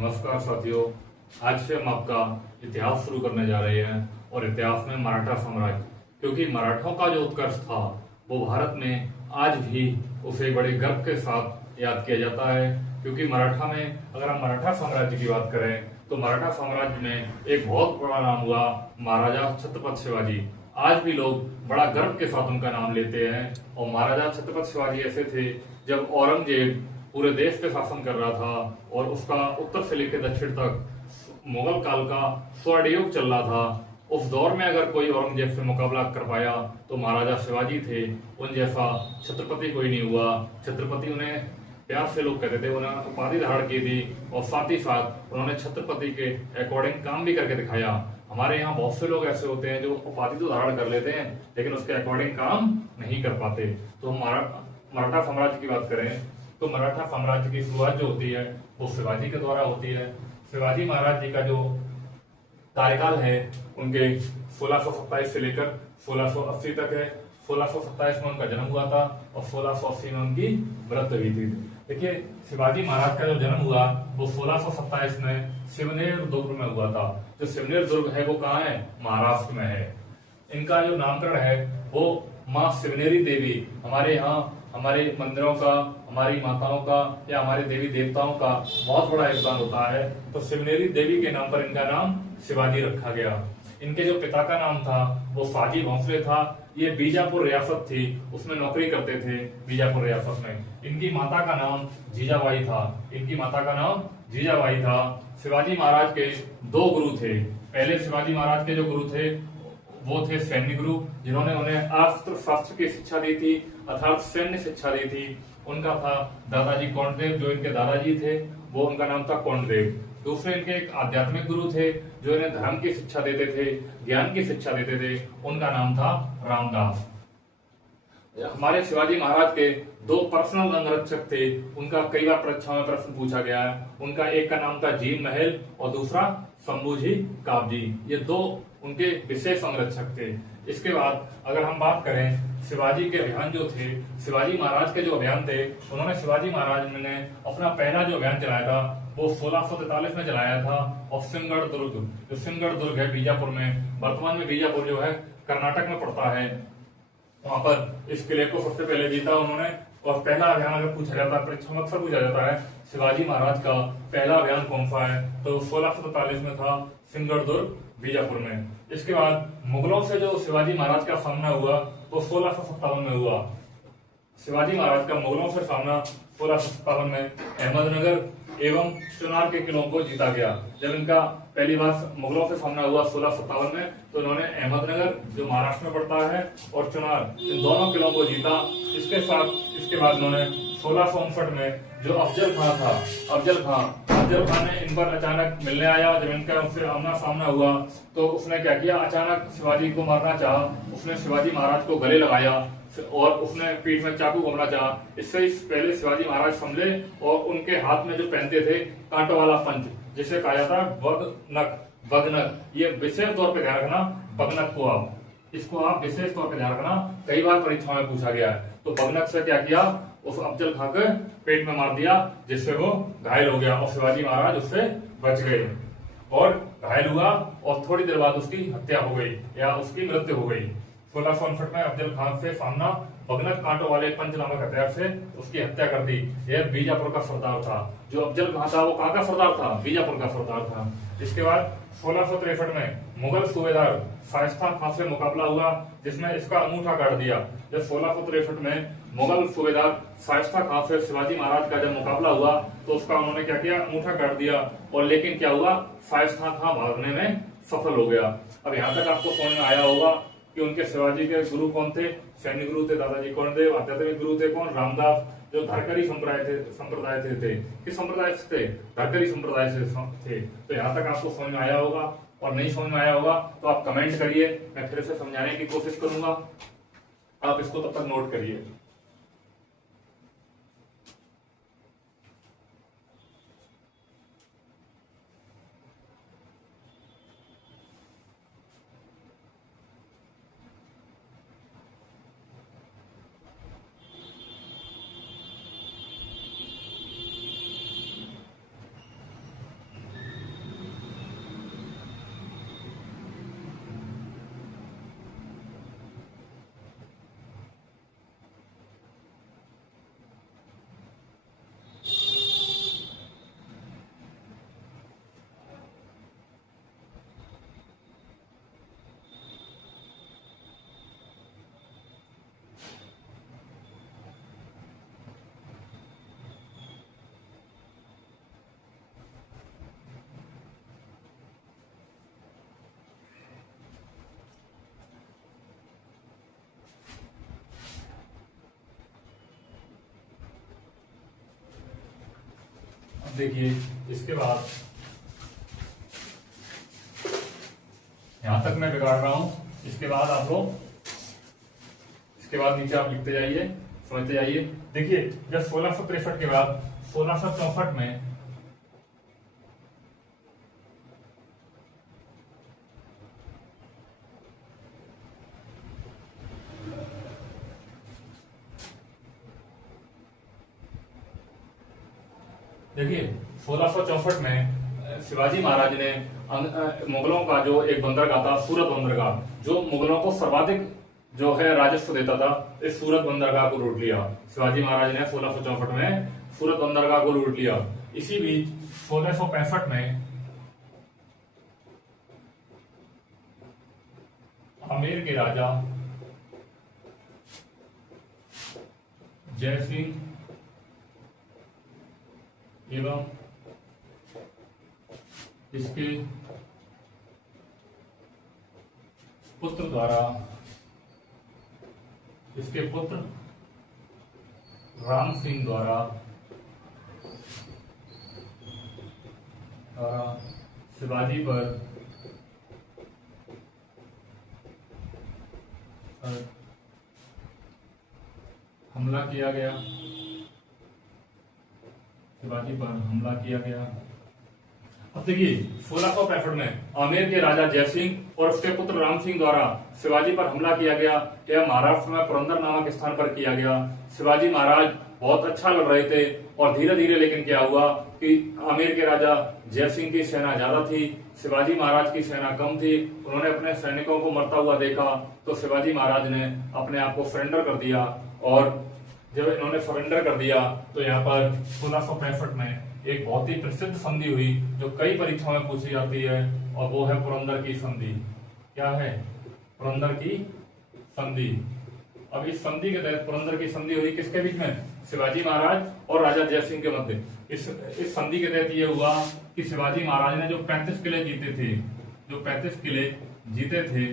नमस्कार साथियों, आज से हम आपका इतिहास शुरू करने जा रहे हैं और इतिहास में मराठा साम्राज्य, क्योंकि मराठों का जो उत्कर्ष था वो भारत में आज भी उसे बड़े गर्व के साथ याद किया जाता है। क्योंकि मराठा में अगर हम मराठा साम्राज्य की बात करें तो मराठा साम्राज्य में एक बहुत बड़ा नाम हुआ महाराजा छत्रपति शिवाजी। आज भी लोग बड़ा गर्व के साथ उनका नाम लेते हैं और महाराजा छत्रपति शिवाजी ऐसे थे जब औरंगजेब पूरे देश पे शासन कर रहा था और उसका उत्तर से लेकर दक्षिण तक मुगल काल का स्वर्ण युग चल रहा था। उस दौर में अगर कोई औरंगजेब से मुकाबला कर पाया तो महाराजा शिवाजी थे। उन जैसा छत्रपति कोई नहीं हुआ। छत्रपति उन्हें प्यार से लोग कहते थे, उन्हें उपाधि धारण की थी और साथ ही साथ उन्होंने छत्रपति के अकॉर्डिंग काम भी करके दिखाया। हमारे यहाँ बहुत से लोग ऐसे होते हैं जो उपाधि तो धारण कर लेते हैं लेकिन उसके अकॉर्डिंग काम नहीं कर पाते। तो हम मराठा साम्राज्य की बात करें तो मराठा साम्राज्य की शुरुआत जो होती है वो शिवाजी के द्वारा होती है। शिवाजी महाराज जी का जो कार्यकाल है उनके 1627 से लेकर 1680 तक है। 1627 में उनका जन्म हुआ था और 1680 में उनकी मृत्यु हुई थी। देखिए, शिवाजी महाराज का जो जन्म हुआ वो 1627 में शिवनेर दुर्ग में हुआ था। जो शिवनेर दुर्ग है वो कहाँ है? महाराष्ट्र में है। इनका जो नामकरण है वो माँ शिवनेरी देवी, हमारे यहाँ हमारे मंदिरों का, हमारी माताओं का या हमारे देवी देवताओं का बहुत बड़ा योगदान होता है। तो शिवनेरी देवी के नाम पर इनका नाम शिवाजी रखा गया। इनके जो पिता का नाम था वो साजी भोंसले था। ये बीजापुर रियासत थी, उसमें नौकरी करते थे बीजापुर रियासत में। इनकी माता का नाम जीजाबाई था। इनकी माता का नाम जीजाबाई था। शिवाजी महाराज के दो गुरु थे। पहले शिवाजी महाराज के जो गुरु थे वो थे सैन्य गुरु, जिन्होंने उन्हें अस्त्र शस्त्र की शिक्षा दी थी, अर्थात सैन्य शिक्षा दी थी। उनका था दादाजी कोंडदेव, जो इनके दादाजी थे वो उनका नाम था कोंडदेव। दूसरे इनके एक आध्यात्मिक गुरु थे जो इन्हें धर्म की शिक्षा देते थे, ज्ञान की शिक्षा देते थे। उनका नाम था रामदास। हमारे शिवाजी महाराज के दो पर्सनल अंगरक्षक थे। उनका कई बार परीक्षा में प्रश्न पूछा गया है। उनका एक का नाम था जीन महल और दूसरा शंभूजी काबजी। ये दो उनके विशेष अंगरक्षक थे। इसके बाद अगर हम बात करें शिवाजी के अभियान जो थे, शिवाजी महाराज के जो अभियान थे, उन्होंने शिवाजी महाराज ने अपना पहला जो अभियान चलाया था वो 1643 में चलाया था। और सिंहगढ़ दुर्ग, जो सिंहगढ़ दुर्ग है बीजापुर में, वर्तमान में बीजापुर जो है कर्नाटक में पड़ता है, वहां पर इस किले को सबसे पहले जीता उन्होंने। और पहला अभियान अगर पूछा जाता है, परीक्षा में अक्सर पूछा जाता है शिवाजी महाराज का पहला अभियान कौन सा है, तो 1647 में था सिंहगढ़ दुर्ग बीजापुर में। इसके बाद मुगलों से जो शिवाजी महाराज का सामना हुआ वो 1657 में हुआ। शिवाजी महाराज का मुगलों से सामना 1657 में अहमदनगर एवं चुनार के किलों को जीता गया। जब इनका पहली बार मुगलों से सामना हुआ 1657 में तो इन्होंने अहमदनगर जो महाराष्ट्र में पड़ता है और चुनार, इन दोनों किलों को जीता। इसके बाद इन्होंने 1659 में जो अफजल खान ने इन पर अचानक मिलने आया। जब इनका उनसे आमना सामना हुआ तो उसने क्या किया, अचानक शिवाजी को मारना चाहा। उसने शिवाजी महाराज को गले लगाया और उसने पीठ में चाकू घुमाना चाहा। इससे पहले शिवाजी महाराज संभले और उनके हाथ में जो पहनते थे कांटों वाला पंच, जिसे कहा जाता है बगनक, ये विशेष तौर पे ध्यान रखना। बगनक को इसको आप विशेष तौर पे ध्यान रखना, कई बार परीक्षा में पूछा गया है। तो बगनक से क्या किया, उस अफजल खां के पेट में मार दिया जिससे वो घायल हो गया और शिवाजी महाराज उससे बच गए और घायल हुआ और थोड़ी देर बाद उसकी हत्या हो गई या उसकी मृत्यु हो गई। 1659 में अफजल खान से सामना बगनक कांटों वाले पंच नामक हथियार से उसकी हत्या कर दी। यह बीजापुर का सरदार था। जो अफजल खान था वो कहाँ का सरदार था? बीजापुर का सरदार था। इसके बाद 1663 में मुगल सूबेदार शाइस्ता खां से मुकाबला हुआ जिसने इसका अंगूठा काट दिया। जब 1663 में मुगल सूबेदार शाइस्ता खां से शिवाजी महाराज का जब मुकाबला हुआ तो उसका उन्होंने क्या किया, अंगूठा काट दिया। और लेकिन क्या हुआ, शाइस्ता खां भागने में सफल हो गया। अब यहाँ तक आपको समझ में आया होगा कि उनके शिवाजी के गुरु कौन थे? सैन्य गुरु थे दादाजी कोंडदेव। आध्यात्मिक गुरु थे कौन? रामदास, जो धरकरी संप्रदाय थे। किस संप्रदाय से थे? धरकरी संप्रदाय से थे। तो यहाँ तक आपको समझ में आया होगा, और नहीं समझ में आया होगा तो आप कमेंट करिए, मैं फिर से समझाने की कोशिश करूंगा। आप इसको तब तक नोट करिए। अब देखिए इसके बाद यहां तक मैं बिगाड़ रहा हूं, इसके बाद आप लोग इसके बाद नीचे आप लिखते जाइए, समझते जाइए। देखिए जब 1663 के बाद 1664 में देखिए 1664 में शिवाजी महाराज ने मुगलों का जो एक बंदरगाह था सूरत बंदरगाह, जो मुगलों को सर्वाधिक जो है राजस्व देता था, इस सूरत बंदरगाह को लूट लिया। शिवाजी महाराज ने 1664 में सूरत बंदरगाह को लूट लिया। इसी बीच 1665 में आमेर के राजा जय सिंह एवं इसके पुत्र द्वारा, इसके पुत्र राम सिंह द्वारा शिवाजी पर हमला किया गया, शिवाजी पर हमला किया गया। अब देखिए 1665 में आमेर के राजा जयसिंह और उसके पुत्र राम सिंह द्वारा शिवाजी पर हमला किया गया। यह महाराष्ट्र में पुरंदर नामक स्थान पर किया गया। शिवाजी महाराज बहुत अच्छा लड़ रहे थे और धीरे धीरे लेकिन क्या हुआ कि आमेर के राजा जयसिंह की सेना ज्यादा थी, शिवाजी महाराज की सेना कम थी। उन्होंने अपने सैनिकों को मरता हुआ देखा तो शिवाजी महाराज ने अपने आप को सरेंडर कर दिया, और जब इन्होंने सरेंडर कर दिया तो यहाँ पर 1665 में एक बहुत ही प्रसिद्ध संधि हुई जो कई परीक्षाओं में पूछी जाती है, और वो है पुरंदर की संधि। क्या है? पुरंदर की संधि। अब इस संधि के तहत पुरंदर की संधि हुई किसके बीच में? शिवाजी महाराज और राजा जयसिंह के मध्य। इस संधि के तहत ये हुआ कि शिवाजी महाराज ने जो 35 किले जीते थे, जो 35 किले जीते थे,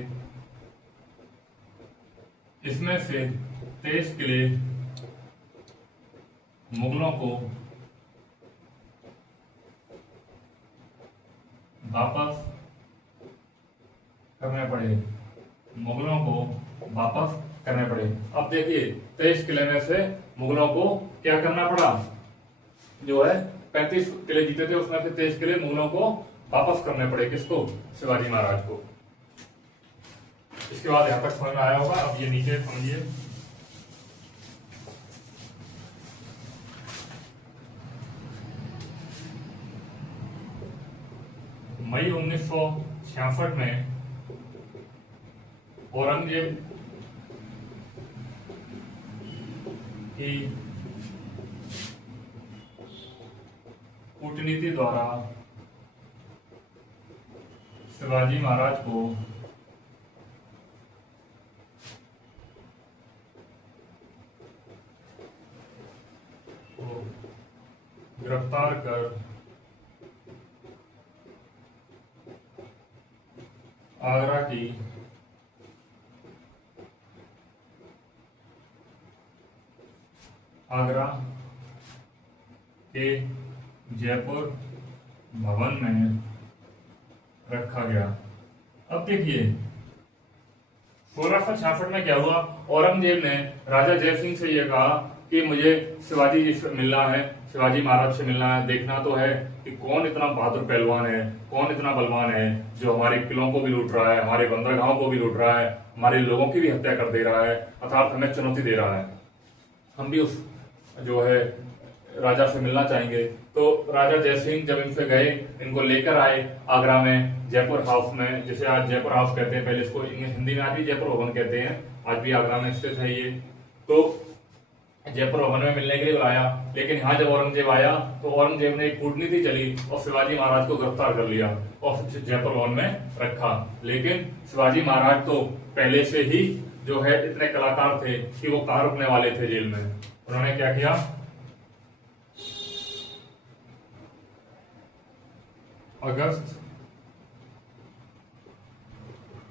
इसमें से 23 किले मुगलों को वापस करने पड़े, मुगलों को वापस करने पड़े। अब देखिए 23 किले में से मुगलों को क्या करना पड़ा? जो है 35 किले जीते थे उसमें से 23 किले मुगलों को वापस करने पड़े। किसको? शिवाजी महाराज को। इसके बाद यहां तक समझ में आया होगा। अब ये नीचे समझिए। मई 1966 में औरंगजेब की कूटनीति द्वारा शिवाजी महाराज को गिरफ्तार कर आगरा के जयपुर भवन में रखा गया। अब देखिए 1666 में क्या हुआ? औरंगजेब ने राजा जयसिंह से यह कहा कि मुझे शिवाजी जी से मिलना है, शिवाजी महाराज से मिलना है। देखना तो है कि कौन इतना बहादुर पहलवान है, कौन इतना बलवान है जो हमारे किलों को भी लूट रहा है, हमारे बंदरगाहों को भी लूट रहा है, हमारे लोगों की भी हत्या कर दे रहा है, अर्थात हमें चुनौती दे रहा है। हम भी उस जो है राजा से मिलना चाहेंगे। तो राजा जयसिंह जब इनसे गए, इनको लेकर आए आगरा में जयपुर हाउस में, जिसे आज जयपुर हाउस कहते हैं, पहले इसको हिंदी में आज भी जयपुर भवन कहते हैं, आज भी आगरा में स्थित है ये। तो जयपुर भवन में मिलने के लिए बुलाया, लेकिन यहाँ जब औरंगजेब आया तो औरंगजेब ने एक कूटनीति चली और शिवाजी महाराज को गिरफ्तार कर लिया और जयपुर भवन में रखा। लेकिन शिवाजी महाराज तो पहले से ही जो है इतने कलाकार थे कि वो कहाँ रुकने वाले थे जेल में। उन्होंने क्या किया? अगस्त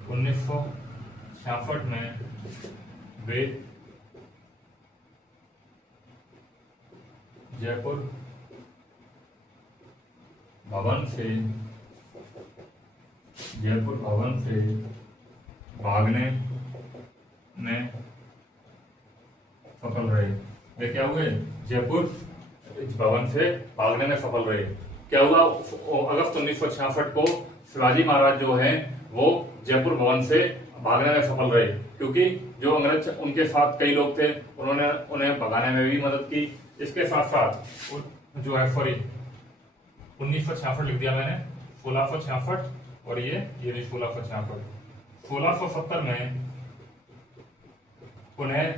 1966 में वे जयपुर भवन से जयपुर भवन से भागने में सफल रहे। वे क्या हुए? जयपुर भवन से भागने में सफल रहे। क्या हुआ? अगस्त 1966 को शिवाजी महाराज जो है वो जयपुर भवन से भागने में सफल रहे, क्योंकि जो अंग्रेज उनके साथ कई लोग थे उन्होंने उन्हें भगाने में भी मदद की। इसके साथ साथ जो है 1966 लिख दिया मैंने, 1666, और ये भी 1666। 1670 में उन्हें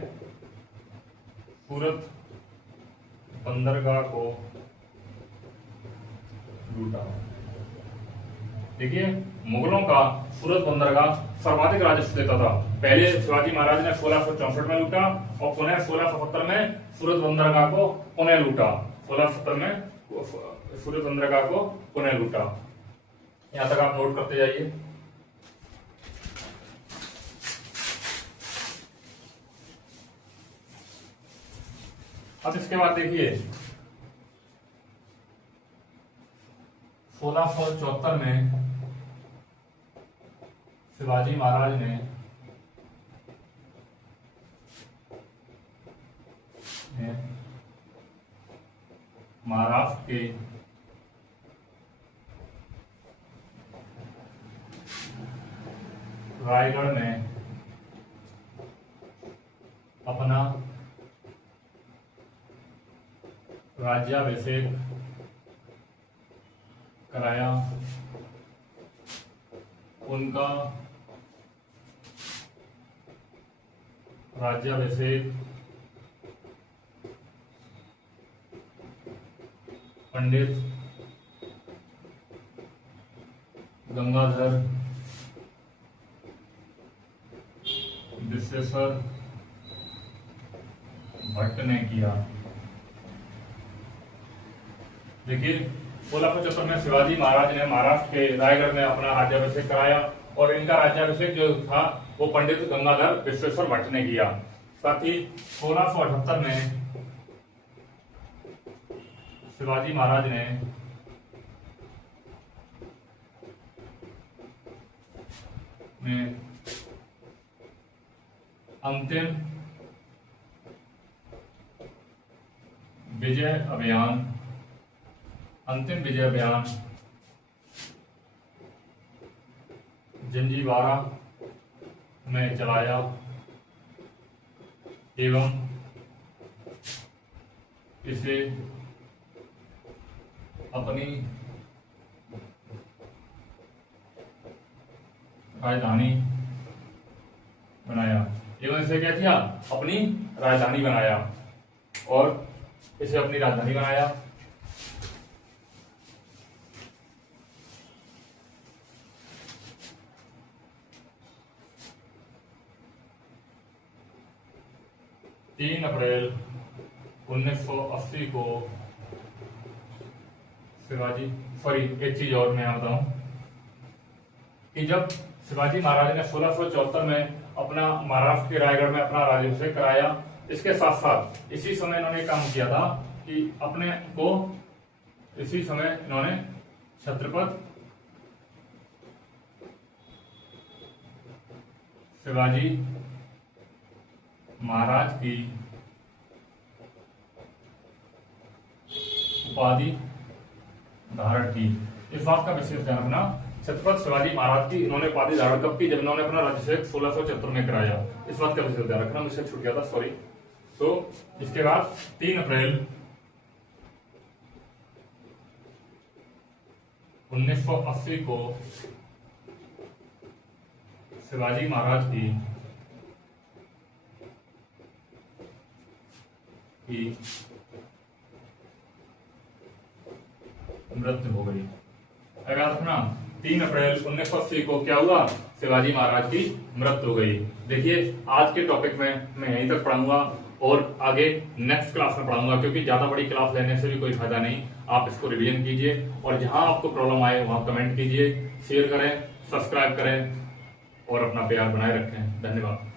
सूरत बंदरगाह को लूटा। देखिए, मुगलों का सूरत बंदरगाह सर्वाधिक राजस्व देता था। पहले शिवाजी महाराज ने 1664 में लूटा और पुनः 1670 में सूरत बंदरगाह को पुनः लूटा। 1670 में सूरत बंदरगाह को पुनः लूटा। यहां तक आप नोट करते जाइए। अब इसके बाद देखिए 1674 में शिवाजी महाराज ने महाराष्ट्र के रायगढ़ में अपना राज्याभिषेक कराया। उनका राज्याभिषेक पंडित गंगाधर विश्वेश्वर भट्ट ने किया। देखिए 1675 में शिवाजी महाराज ने महाराष्ट्र के रायगढ़ में अपना राज्याभिषेक कराया और इनका राज्याभिषेक जो था वो पंडित गंगाधर विश्वेश्वर भट्ट ने किया। साथ ही 1678 में शिवाजी महाराज ने अंतिम विजय अभियान जंजीबारा में चलाया एवं इसे अपनी राजधानी बनाया। एवं इसे क्या किया? अपनी राजधानी बनाया और इसे अपनी राजधानी बनाया। तीन अप्रैल 1980 को एक चीज और मैं बताऊं कि जब शिवाजी महाराज ने 1674 में अपना महाराष्ट्र के रायगढ़ में अपना राज्याभिषेक कराया, इसके साथ साथ इसी समय इन्होंने काम किया था कि इसी समय इन्होंने छत्रपति शिवाजी महाराज की उपाधि धारण की। इस बात का विशेष ध्यान रखना, छत्रपति शिवाजी महाराज की इन्होंने उपाधि धारण कब की? जब इन्होंने अपना राज्याभिषेक 1674 में कराया। इस बात का विशेष ध्यान रखना, मुझसे छूट गया था, सॉरी। तो इसके बाद 3 अप्रैल 1980 को शिवाजी महाराज की मृत्यु हो गई। अगर रखना 3 अप्रैल 1980 को क्या हुआ? शिवाजी महाराज की मृत्यु हो गई। देखिए आज के टॉपिक में मैं यहीं तक पढ़ाऊंगा और आगे नेक्स्ट क्लास में पढ़ाऊंगा, क्योंकि ज्यादा बड़ी क्लास लेने से भी कोई फायदा नहीं। आप इसको रिवीजन कीजिए और जहां आपको प्रॉब्लम आए वहां कमेंट कीजिए, शेयर करें, सब्सक्राइब करें और अपना प्यार बनाए रखें। धन्यवाद।